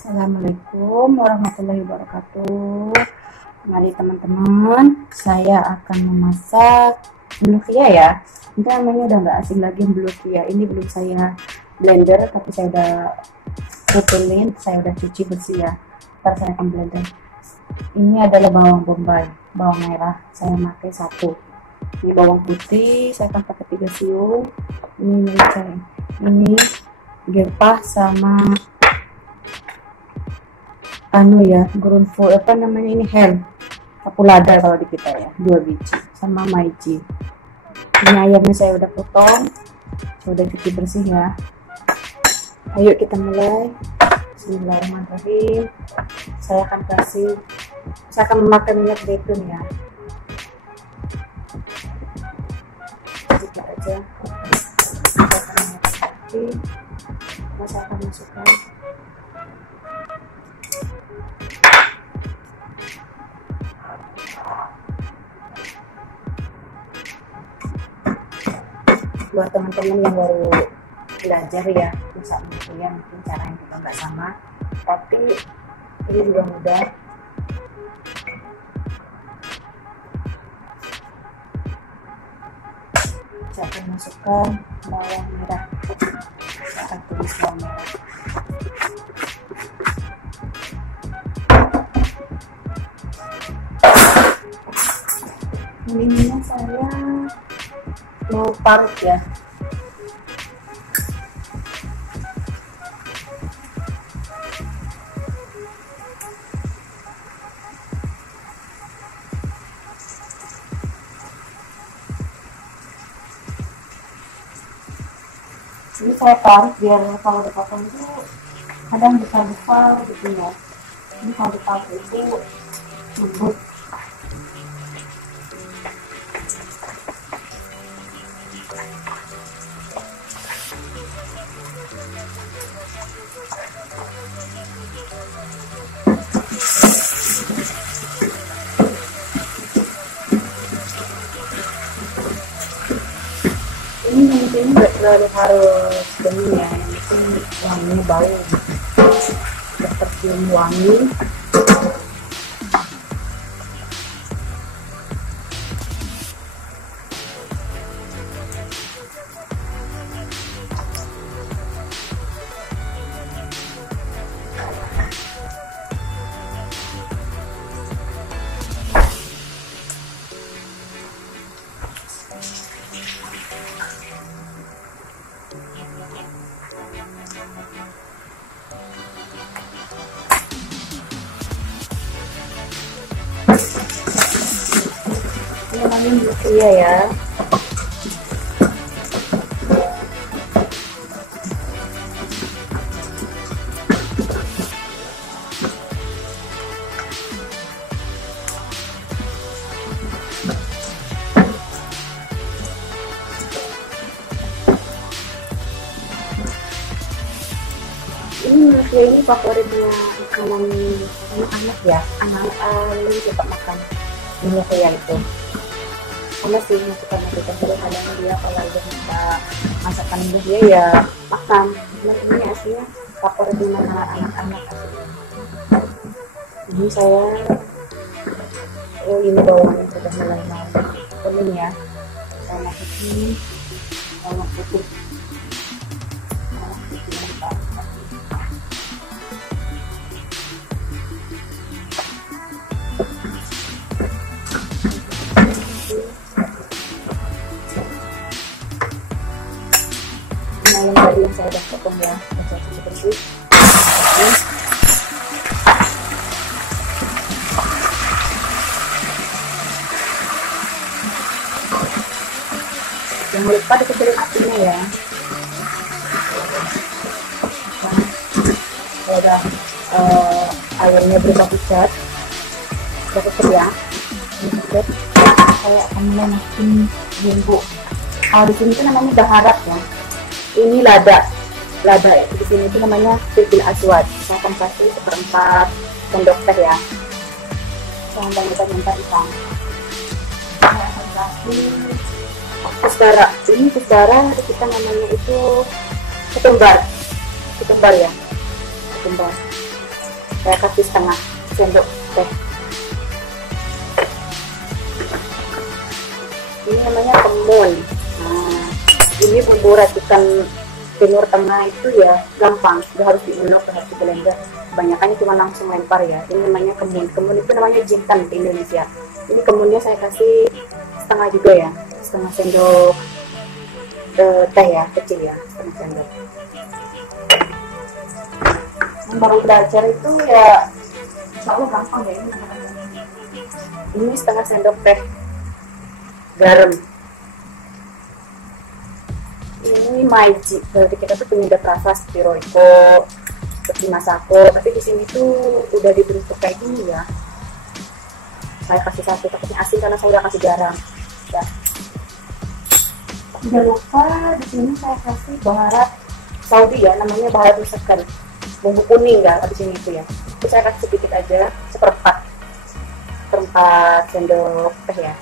Assalamualaikum warahmatullahi wabarakatuh. Mari teman-teman, saya akan memasak bluvia ya. Ini namanya udah nggak asing lagi bluvia. Ini belum saya blender, tapi saya udah putulin, saya udah cuci bersih ya. Ntar saya akan blender. Ini adalah bawang bombay, bawang merah. Saya pakai 1. Ini bawang putih, saya akan pakai 3 siung. Ini gerpah sama groundfood ini hel kapulada kalau di kita ya, 2 biji sama maiji. Ini ayamnya saya udah potong, saya udah cuci bersih ya. Ayo kita mulai. Bismillahirrahmanirrahim. Saya akan memakai minyak zaitun ya, sedikit aja. Saya akan masukkan buat teman-teman yang baru belajar ya masak bluvia, mungkin caranya juga nggak sama, tapi ini juga mudah. Saya akan masukkan bawang merah, saya akan tumis bawang merah. Ini saya mau parut ya. Ini saya parut biar kalau dipotong itu kadang bisa besar gitu ya. Ini kalau diparut itu lembut. Ini nggak terlalu harus bening ya, yang penting wanginya bau, udah tercium wangi. Ini namanya bluvia ya. Ini favoritnya anak-anak ya, anak-anak lebih suka makan bluvia itu. Karena sih suka makan kadang dia kalau udah minta masakan bluvia ya makan. Nah, ini aslinya favoritnya anak-anak aslinya. Jadi saya ini bawangnya sudah mulai mau kuning ya, saya masukin bawang putih. Yang tadi yang saya udah potong ya, saya cuci bersih. Jangan lupa dikecilin apinya ya. Kalau udah ayamnya berubah pucat, udah kecil ya, saya akan mulai masukin bumbu. Kalau di sini itu namanya baharat ya. Ini lada ya. Di sini itu namanya filfil aswad. Saya akan kasih 1/4 sendok teh ya. Jangan banyak-banyak hitam. Saya akan kasih kusbara. Ini kusbara kita namanya itu ketumbar ya, ketumbar. Saya kasih setengah sendok teh. Ini namanya kemun. Nah, ini bumbu racikan Timur Tengah itu ya gampang, nggak harus diulek, nggak harus di blender. Kebanyakan cuma langsung lempar ya. Ini namanya kemun. Kemun itu namanya jintan di Indonesia. Ini kemunnya saya kasih setengah juga ya, setengah sendok teh ya, kecil ya, setengah sendok. Yang baru belajar itu ya insya Allah gampang ya ini. Ini setengah sendok teh garam. Ini maiji, berarti kita tuh penyedap rasa seperti Royco, seperti Masako, tapi di sini tuh udah dibentuk kayak gini ya. Saya kasih satu, takutnya asin karena saya udah kasih garam. Ya. Jangan lupa di sini saya kasih baharat Saudi ya, namanya baharat misalkan bumbu kuning ya, di sini itu ya. Itu saya kasih sedikit aja, seperempat sendok teh ya.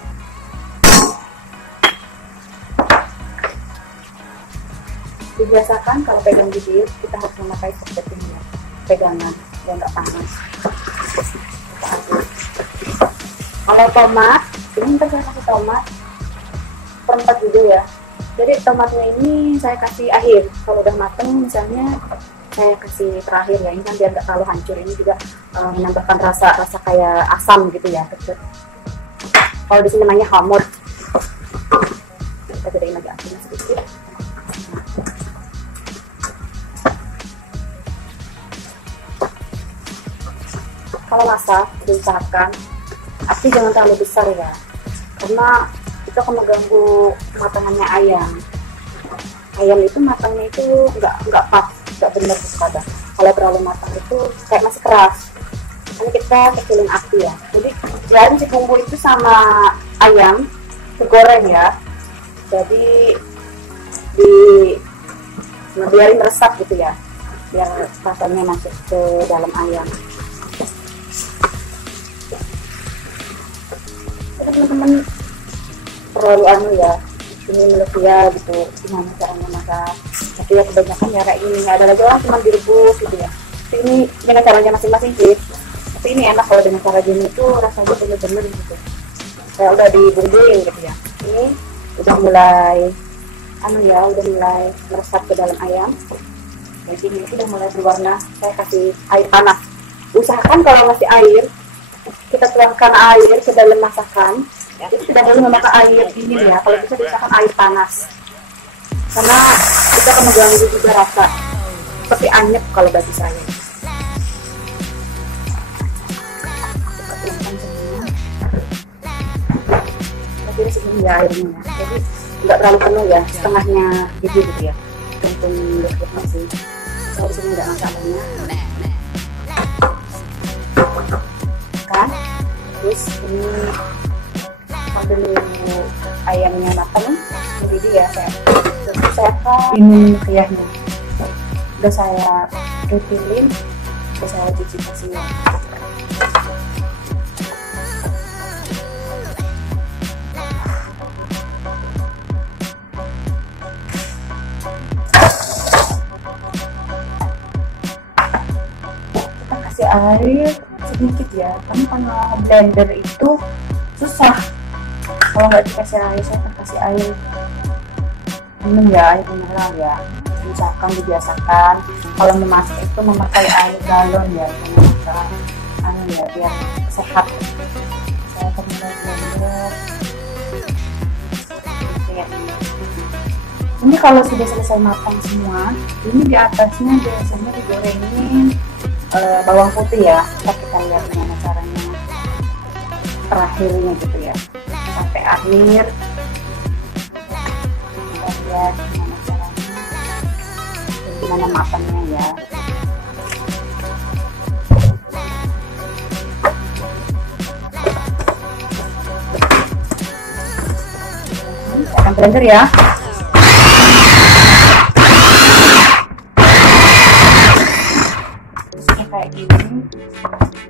Dibiasakan kalau pegang bibir kita harus memakai seperti ini ya, pegangan dan nggak panas. Kalau tomat, ini saya kasih tomat seperempat juga ya. Jadi tomatnya ini saya kasih akhir. Kalau udah mateng misalnya saya kasih terakhir ya. Ini kan biar nggak terlalu hancur. Ini juga menambahkan rasa kayak asam gitu ya. Kalau di sini namanya hamur. Kita gedein lagi apinya sedikit. Kalau masak, diusahakan api jangan terlalu besar ya, karena itu akan mengganggu matangannya ayam. Ayam itu matangnya itu nggak pas, nggak benar kadang. Kalau terlalu matang itu kayak masih keras. Ini kita kecilin api ya. Jadi biarin si bumbu itu sama ayam digoreng ya. Jadi biarin meresap gitu ya, biar rasanya masuk ke dalam ayam. Teman-teman perlu ya, ini menurut dia gitu gimana caranya masak. Tapi ya kebanyakan ya kayak gini, ada lagi orang cuma direbus gitu ya. Tapi ini dengan caranya masing-masing sih. Tapi ini enak kalau dengan cara gini itu rasanya bener-bener gitu. Kayak udah dibumbuin gitu ya. Ini udah mulai udah mulai meresap ke dalam ayam. Jadi ini udah mulai berwarna. Saya kasih air panas. Usahakan kalau masih air, kita tuangkan air ke dalam masakan. Itu tidak boleh memakai air dingin ya. Kalau bisa diusahakan air panas, karena itu akan mengganggu juga rasa. Seperti anyep kalau bagi saya. Tapi segini ya airnya. Jadi nggak terlalu penuh ya, setengahnya gitu ya. Untuk leketnya sih. Kalau di sini nggak masalahnya. Kan? Terus ini sambil ayamnya matang, jadi ya saya ini kuahnya udah saya ketilin, udah saya cuci bersihnya. Kita kasih air sedikit ya, karena blender itu susah kalau nggak dikasih air. Saya akan kasih air minum ya, air mineral ya. Misalkan dibiasakan kalau memasak itu memakai air galon ya, memakai ya biar sehat. Saya akan mulai blender ya. Ini kalau sudah selesai matang semua, ini di atasnya biasanya digorengin bawang putih ya. Kita lihat gimana caranya terakhirnya gitu ya, sampai akhir. Kita lihat gimana caranya, gimana matangnya ya. Saya akan blender ya. Kayak gini,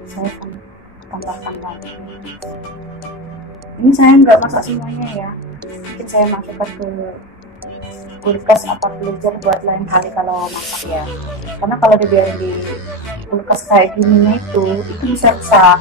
saya akan tambahkan lagi. Ini saya nggak masak semuanya ya, mungkin saya masukkan ke kulkas atau freezer buat lain kali kalau masak ya, karena kalau dibiarin di kulkas kayak gini itu bisa rusak.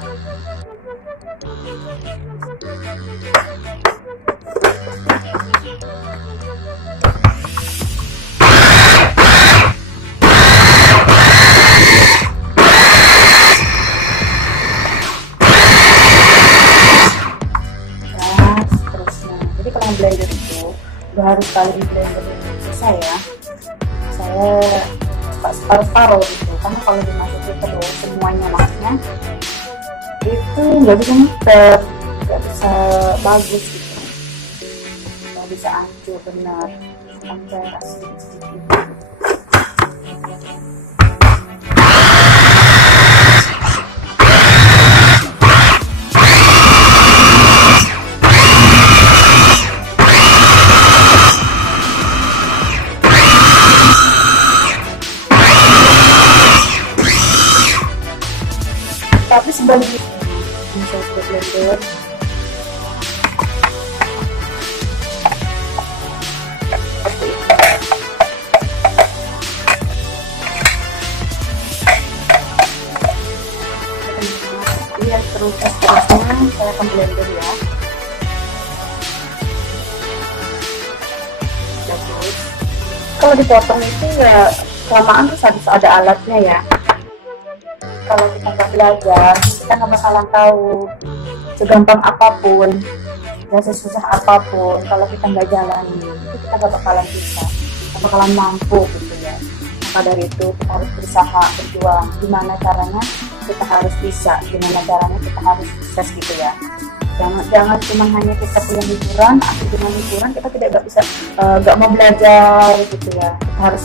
Jadi kalau blender itu gak harus kali di blender saya suka separuh-separuh gitu, karena kalau dimasukin terus semuanya maksudnya itu nggak bisa muter, nggak bisa bagus gitu, nggak bisa hancur benar sampai sedikit-sedikit. Tapi sebagai bisa blender ya, seterusnya saya akan blender ya. Bagus. Kalau dipotong itu ya kelamaan terus harus ada alatnya ya. Kalau kita nggak belajar, kita nggak bakalan tahu. Segampang apapun dan sesusah apapun, kalau kita nggak jalani, itu kita nggak bakalan bisa, nggak bakalan mampu gitu ya. Maka dari itu kita harus berusaha, berjuang. Gimana caranya kita harus bisa, gimana caranya kita harus sukses gitu ya. Jangan cuma hanya kita punya liburan, atau dengan liburan kita tidak bisa, nggak mau belajar gitu ya. Kita harus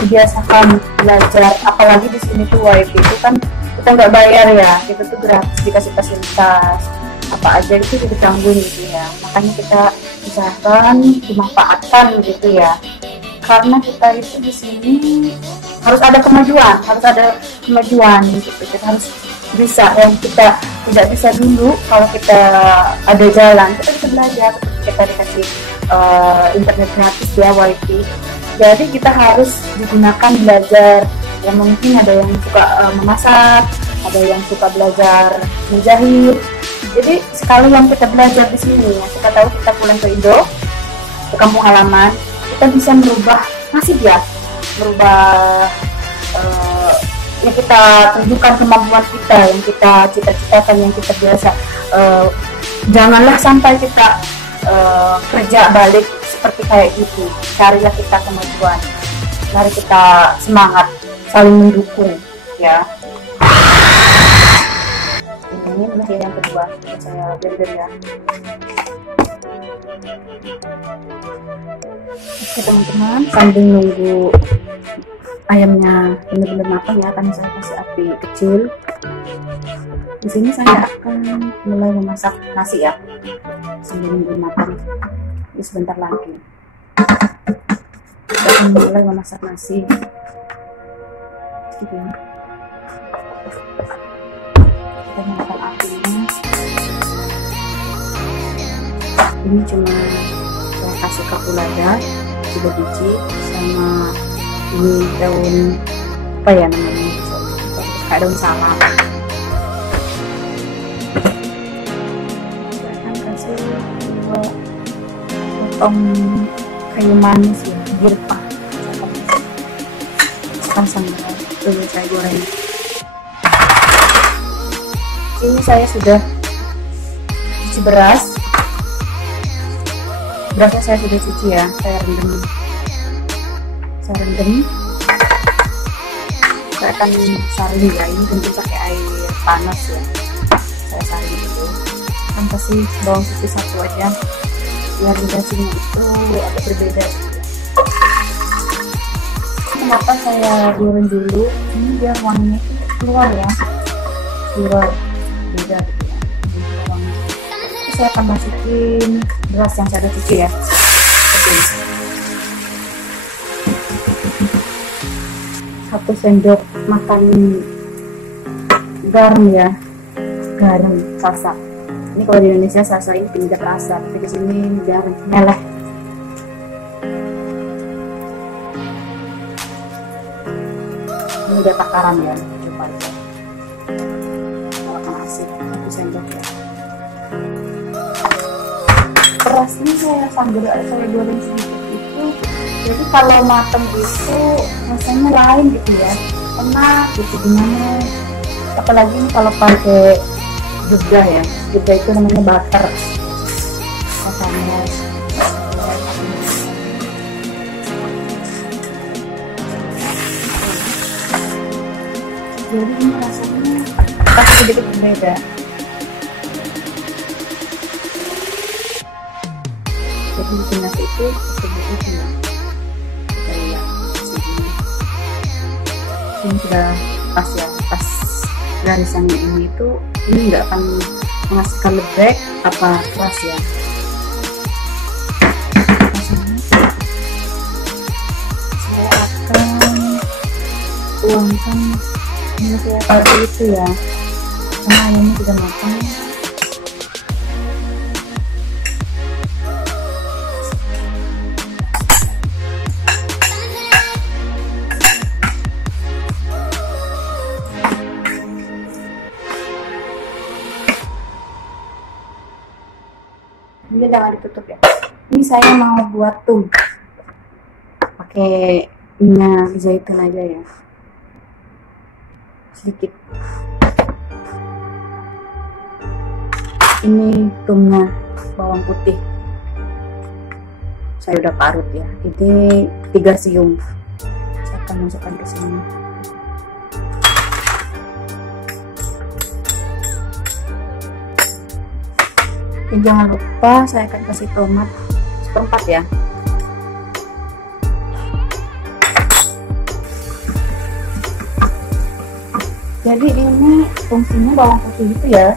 dibiasakan belajar, apalagi di sini tuh WIFI itu kan kita nggak bayar ya, kita tuh gratis, dikasih fasilitas apa aja itu ditanggung gitu ya. Makanya kita usahakan dimanfaatkan gitu ya, karena kita itu di sini harus ada kemajuan, gitu. Kita harus bisa, yang kita tidak bisa dulu kalau kita ada jalan, kita bisa belajar, kita dikasih internet gratis ya, WiFi. Jadi kita harus digunakan belajar. Ya mungkin ada yang suka memasak, ada yang suka belajar menjahit. Jadi sekali yang kita belajar di sini, ya, kita tahu kita pulang ke Indo, ke kampung halaman, kita bisa merubah nasib ya, merubah yang kita tunjukkan kemampuan kita, yang kita cita-citakan, yang kita biasa. Janganlah sampai kita kerja balik seperti kayak gitu. Carilah kita kemajuan, mari kita semangat, saling mendukung ya. Ini masih yang kedua saya blender ya. Oke teman-teman, sambil nunggu ayamnya benar-benar matang ya, akan saya kasih api kecil. Di sini saya akan mulai memasak nasi ya, sambil nunggu matang. Ini sebentar lagi kita akan mulai memasak nasi. Gitu ya. Kita nyalakan apinya. Ini cuma saya kasih kapulada 3 biji sama ini daun apa ya namanya, kayak daun salam. Saya akan kasih 2 potong kayu manis ya, girpa. Sambal dulu saya goreng. Ini saya sudah cuci berasnya saya sudah cuci ya, saya rendam. Saya akan saring ya, ini tentu pakai air panas ya, saya saring dulu. Kan kasih bawang putih 1 aja biar dagingnya itu agak berbeda gitu ya. Kenapa saya goreng dulu, ini biar wanginya keluar ya, keluar beda gitu ya, wangi. Terus saya akan masukin beras yang saya cuci ya. Oke. 1 sendok makan garam ya, garam salsa. Ini kalau di Indonesia salsa ini penyedap rasa, tapi di sini garam meleleh. udah takaran ya, coba aja kalau akan asik 1 sendok ya. Berasnya saya goreng sedikit itu, jadi kalau matang itu rasanya lain gitu ya, enak gitu gimana. Apalagi ini kalau pakai juga ya, juga itu namanya butter rasanya. Jadi ini rasanya pasti sedikit berbeda. Jadi di nasi itu seperti ya, kayak ini sudah pas ya, pas garisannya ini nggak akan menghasilkan lembek apa keras ya. Saya akan tuangkan minyak ya seperti itu ya, karena ayamnya sudah matang. Ini jangan ditutup ya. Ini saya mau buat tum pakai minyak zaitun aja ya, sedikit. Ini tumnya bawang putih saya udah parut ya, ini 3 siung saya akan masukkan ke sini. Dan jangan lupa saya akan kasih tomat seperempat ya. Jadi ini fungsinya bawang putih itu ya.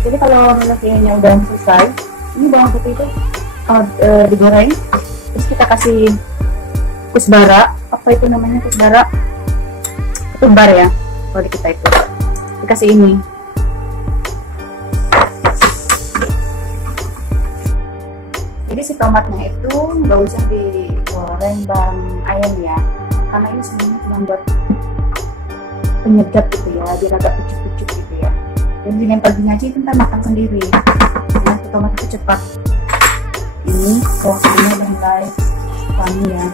Jadi kalau minyak udah selesai, ini bawang putih itu kalau digoreng, terus kita kasih kusbara, apa itu namanya, kusbara, ketumbar ya, kalau di kita itu dikasih ini. Jadi si tomatnya itu nggak usah digoreng bareng ayam ya, karena ini sebenarnya cuma buat penyedap gitu ya, biar agak pucuk-pucuk gitu ya. Dan dilempar di aja itu ntar makan sendiri. Nah, tomat itu cepat. Ini porsinya udah mulai wangi ya.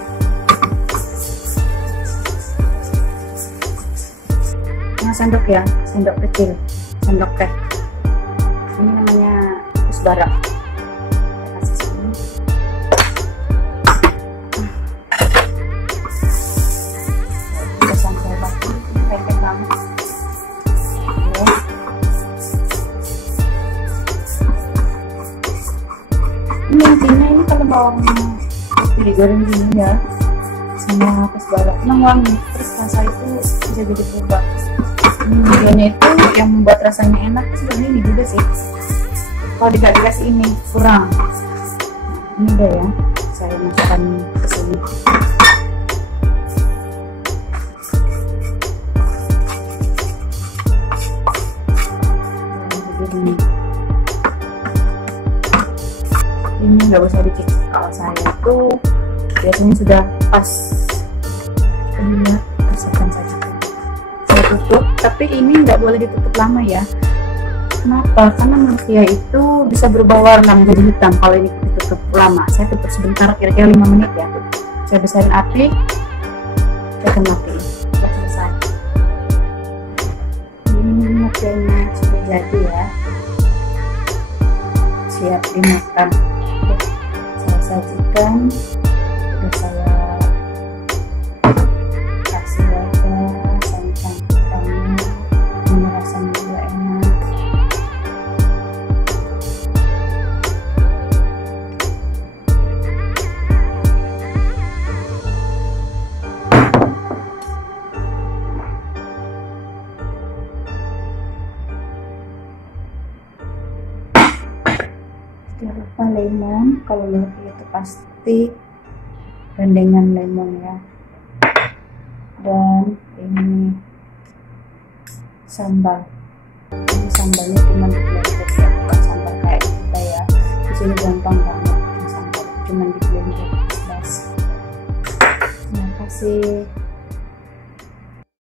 Nah, sendok ya, sendok kecil, sendok teh. Ini namanya kusbara. Ini intinya ini kalau bawang digoreng gini ya sama kusbara emang wangi, terus rasa itu bisa jadi berubah. Videonya itu yang membuat rasanya enak sebenarnya ini juga sih, kalau tidak dikasih ini kurang. Nah, ini udah ya, saya masukkan ke sini. Ini nggak usah dicicip, kalau saya itu biasanya sudah pas. Ini rasakan saja. Saya tutup, tapi ini nggak boleh ditutup lama ya. Kenapa? Karena manusia itu bisa berubah warna menjadi hitam kalau ini ditutup lama. Saya tutup sebentar, kira-kira 5 menit ya. Saya besarin api, saya akan matiin. Sudah selesai. Ini modelnya sudah jadi ya, siap dimakan. Saya sajikan, udah saya kasih wadah, saya campurkannya, ini rasanya juga enak. Jangan lupa lemon, kalau lebih itu pasti gandengan lemon ya. Dan ini sambal, ini sambalnya cuma di blender ya, bukan sambal kayak kita ya. Di sini gampang banget sambal, cuma di blender. Terima kasih.